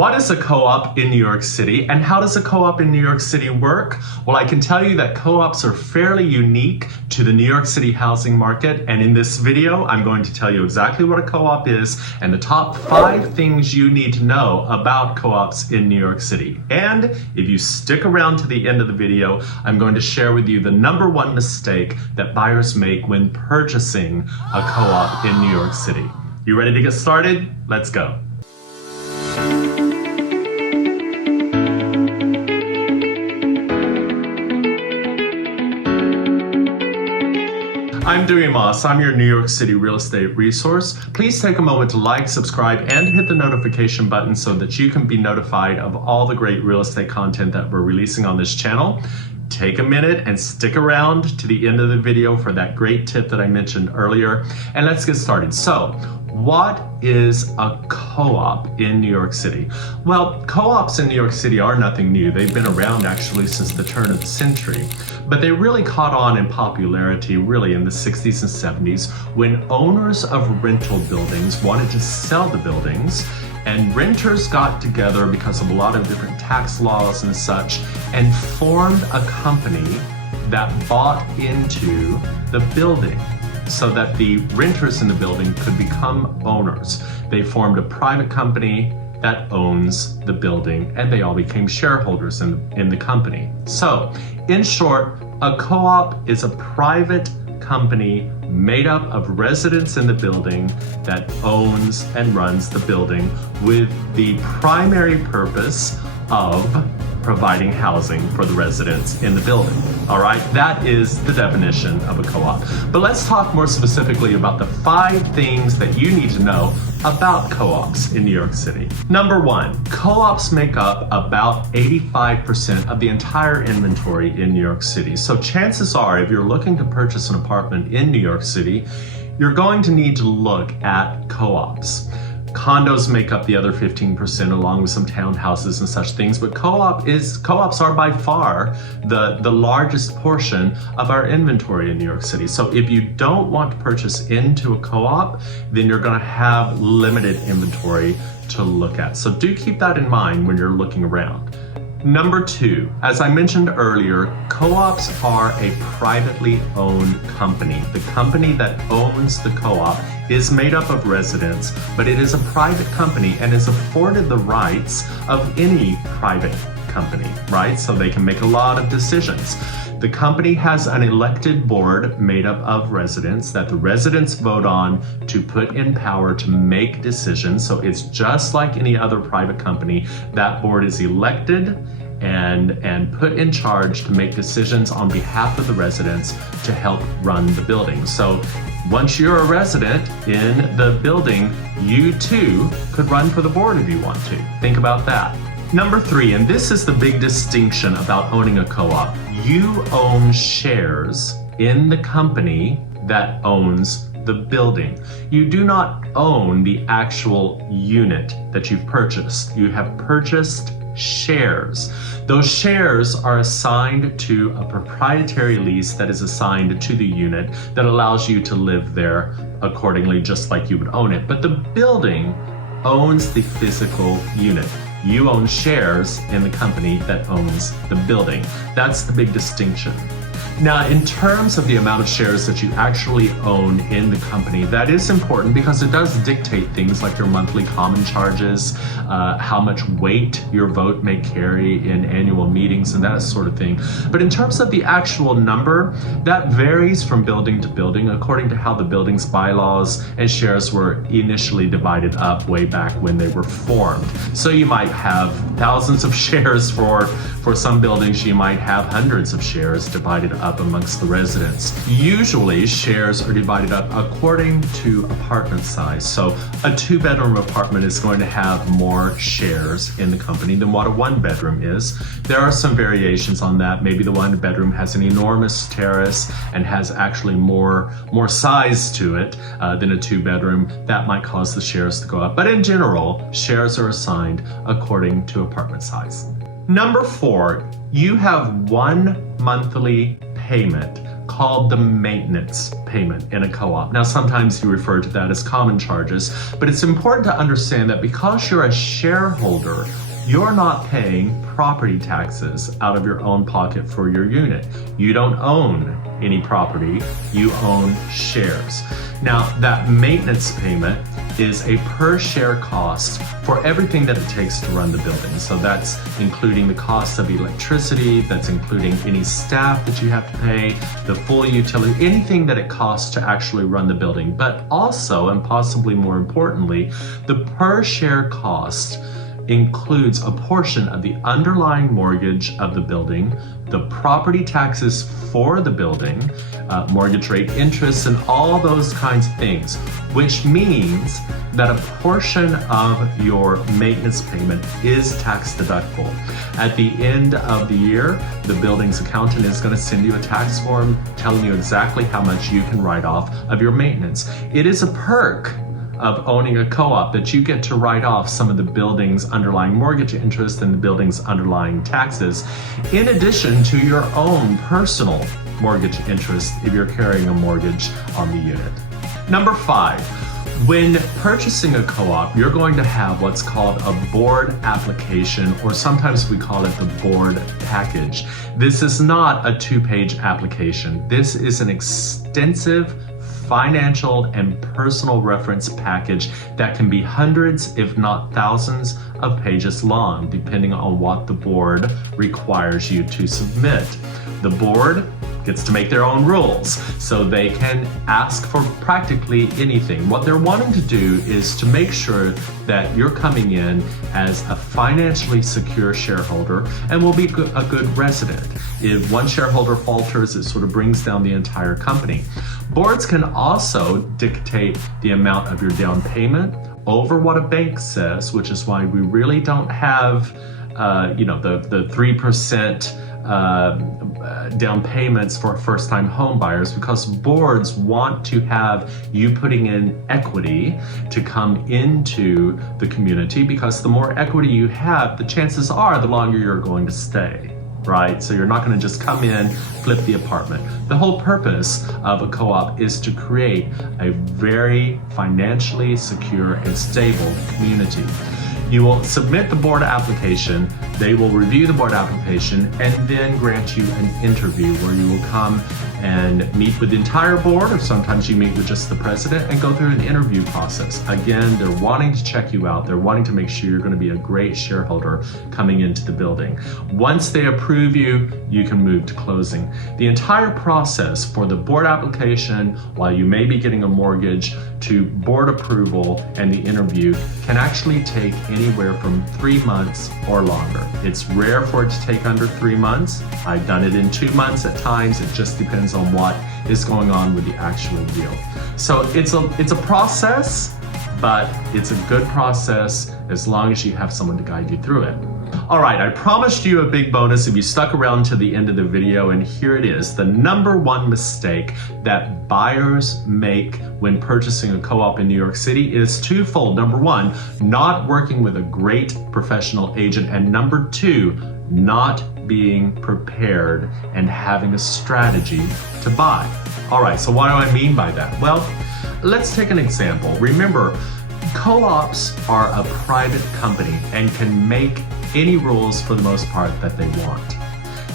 What is a co-op in New York City, and how does a co-op in New York City work? Well, I can tell you that co-ops are fairly unique to the New York City housing market, and in this video, I'm going to tell you exactly what a co-op is and the top 5 things you need to know about co-ops in New York City. And if you stick around to the end of the video, I'm going to share with you the #1 mistake that buyers make when purchasing a co-op in New York City. You ready to get started? Let's go. I'm Dewey Moss. I'm your New York City real estate resource. Please take a moment to like, subscribe, and hit the notification button so that you can be notified of all the great real estate content that we're releasing on this channel. Take a minute and stick around to the end of the video for that great tip that I mentioned earlier. And let's get started. So, what is a co-op in New York City? Well, co-ops in New York City are nothing new. They've been around actually since the turn of the century, but they really caught on in popularity really in the 60s and 70s when owners of rental buildings wanted to sell the buildings, and renters got together because of a lot of different tax laws and such and formed a company that bought into the building, so that the renters in the building could become owners. They formed a private company that owns the building, and they all became shareholders in the company. So, in short, a co-op is a private company made up of residents in the building that owns and runs the building with the primary purpose of providing housing for the residents in the building. All right, that is the definition of a co-op. But let's talk more specifically about the 5 things that you need to know about co-ops in New York City. #1, co-ops make up about 85% of the entire inventory in New York City. So chances are, if you're looking to purchase an apartment in New York City, you're going to need to look at co-ops. Condos make up the other 15% along with some townhouses and such things, but co-ops are by far the largest portion of our inventory in New York City. So if you don't want to purchase into a co-op, then you're going to have limited inventory to look at. So do keep that in mind when you're looking around. #2, as I mentioned earlier, co-ops are a privately owned company. The company that owns the co-op is made up of residents, but it is a private company and is afforded the rights of any private company, right? So they can make a lot of decisions. The company has an elected board made up of residents that the residents vote on to put in power to make decisions. So it's just like any other private company. That board is elected and put in charge to make decisions on behalf of the residents to help run the building. So once you're a resident in the building, you too could run for the board if you want to. Think about that. #3, and this is the big distinction about owning a co-op. You own shares in the company that owns the building. You do not own the actual unit that you've purchased. You have purchased shares. Those shares are assigned to a proprietary lease that is assigned to the unit that allows you to live there accordingly, just like you would own it. But the building owns the physical unit. You own shares in the company that owns the building. That's the big distinction. Now, in terms of the amount of shares that you actually own in the company, that is important because it does dictate things like your monthly common charges, how much weight your vote may carry in annual meetings and that sort of thing. But in terms of the actual number, that varies from building to building according to how the building's bylaws and shares were initially divided up way back when they were formed. So you might have thousands of shares for some buildings, you might have hundreds of shares divided up amongst the residents. Usually shares are divided up according to apartment size. So a 2-bedroom apartment is going to have more shares in the company than what a 1-bedroom is. There are some variations on that. Maybe the 1-bedroom has an enormous terrace and has actually more size to it than a 2-bedroom. That might cause the shares to go up. But in general, shares are assigned according to apartment size. #4, you have one monthly payment called the maintenance payment in a co-op. Now, sometimes you refer to that as common charges, but it's important to understand that because you're a shareholder, you're not paying property taxes out of your own pocket for your unit. You don't own any property, you own shares. Now, that maintenance payment is a per share cost for everything that it takes to run the building. So that's including the cost of electricity, that's including any staff that you have to pay, the full utility, anything that it costs to actually run the building. But also, and possibly more importantly, the per share cost includes a portion of the underlying mortgage of the building, the property taxes for the building, mortgage rate interest, and all those kinds of things, which means that a portion of your maintenance payment is tax deductible. At the end of the year, the building's accountant is going to send you a tax form telling you exactly how much you can write off of your maintenance. It is a perk of owning a co-op that you get to write off some of the building's underlying mortgage interest and the building's underlying taxes, in addition to your own personal mortgage interest if you're carrying a mortgage on the unit. Number 5, when purchasing a co-op, you're going to have what's called a board application, or sometimes we call it the board package. This is not a 2-page application. This is an extensive financial and personal reference package that can be hundreds, if not thousands, of pages long, depending on what the board requires you to submit. The board gets to make their own rules, so they can ask for practically anything. What they're wanting to do is to make sure that you're coming in as a financially secure shareholder and will be a good resident. If one shareholder falters, it sort of brings down the entire company. Boards can also dictate the amount of your down payment over what a bank says, which is why we really don't have the 3% down payments for first-time home buyers, because boards want to have you putting in equity to come into the community, because the more equity you have, the chances are the longer you're going to stay, right? So you're not going to just come in, flip the apartment. The whole purpose of a co-op is to create a very financially secure and stable community. You will submit the board application, they will review the board application, and then grant you an interview where you will come and meet with the entire board, or sometimes you meet with just the president and go through an interview process. Again, they're wanting to check you out. They're wanting to make sure you're going to be a great shareholder coming into the building. Once they approve you, you can move to closing. The entire process for the board application, while you may be getting a mortgage, to board approval and the interview can actually take anywhere from 3 months or longer. It's rare for it to take under 3 months. I've done it in 2 months at times. It just depends on what is going on with the actual deal. So it's a process, but it's a good process as long as you have someone to guide you through it. All right, I promised you a big bonus if you stuck around to the end of the video, and here it is. The number one mistake that buyers make when purchasing a co-op in New York City is twofold. Number one, not working with a great professional agent, and number two, not being prepared and having a strategy to buy. All right, so what do I mean by that? Well, let's take an example. Remember, co-ops are a private company and can make any rules for the most part that they want.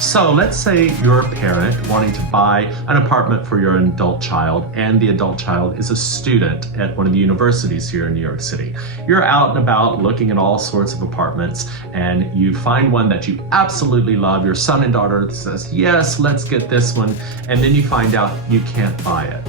So let's say you're a parent wanting to buy an apartment for your adult child, and the adult child is a student at one of the universities here in New York City. You're out and about looking at all sorts of apartments, and you find one that you absolutely love. Your son and daughter says, yes, let's get this one. And then you find out you can't buy it.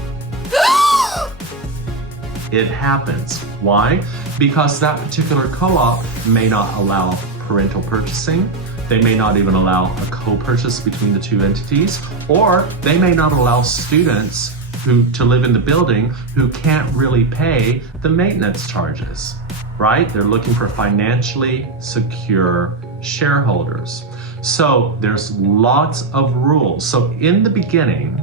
It happens. Why? Because that particular co-op may not allow parental purchasing. They may not even allow a co-purchase between the two entities, or they may not allow students to live in the building who can't really pay the maintenance charges, right? They're looking for financially secure shareholders. So there's lots of rules. So in the beginning,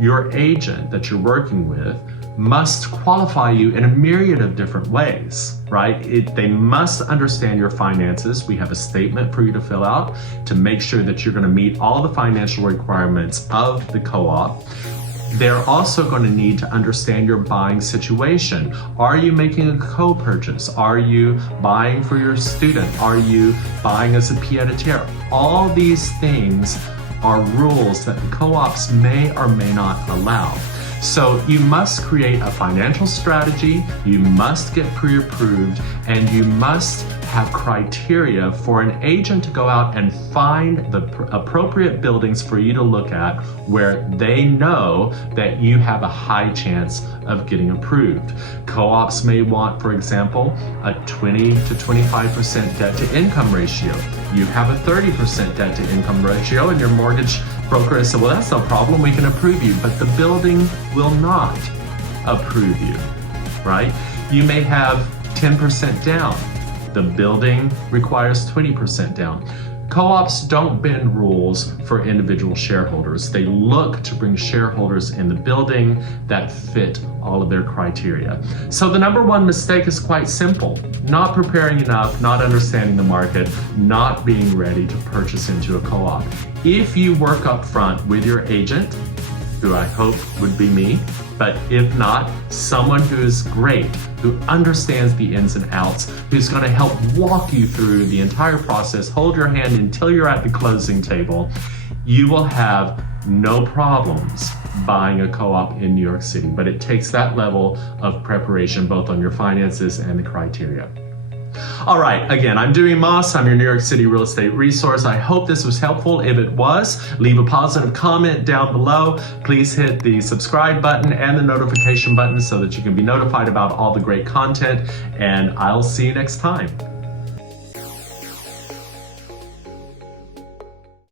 your agent that you're working with must qualify you in a myriad of different ways, right? They must understand your finances. We have a statement for you to fill out to make sure that you're going to meet all the financial requirements of the co-op. They're also going to need to understand your buying situation. Are you making a co-purchase? Are you buying for your student? Are you buying as a pied-à-terre? All these things are rules that the co-ops may or may not allow. So you must create a financial strategy, you must get pre-approved, and you must have criteria for an agent to go out and find the appropriate buildings for you to look at where they know that you have a high chance of getting approved. Co-ops may want, for example, a 20 to 25% debt to income ratio. You have a 30% debt to income ratio and your mortgage broker has said, well, that's no problem, we can approve you, but the building will not approve you, right? You may have 10% down. The building requires 20% down. Co-ops don't bend rules for individual shareholders. They look to bring shareholders in the building that fit all of their criteria. So the number one mistake is quite simple: not preparing enough, not understanding the market, not being ready to purchase into a co-op. If you work up front with your agent, who I hope would be me, but if not, someone who is great, who understands the ins and outs, who's going to help walk you through the entire process, hold your hand until you're at the closing table, you will have no problems buying a co-op in New York City. But it takes that level of preparation, both on your finances and the criteria. All right, again, I'm Dewey Moss. I'm your New York City real estate resource. I hope this was helpful. If it was, leave a positive comment down below. Please hit the subscribe button and the notification button so that you can be notified about all the great content, and I'll see you next time.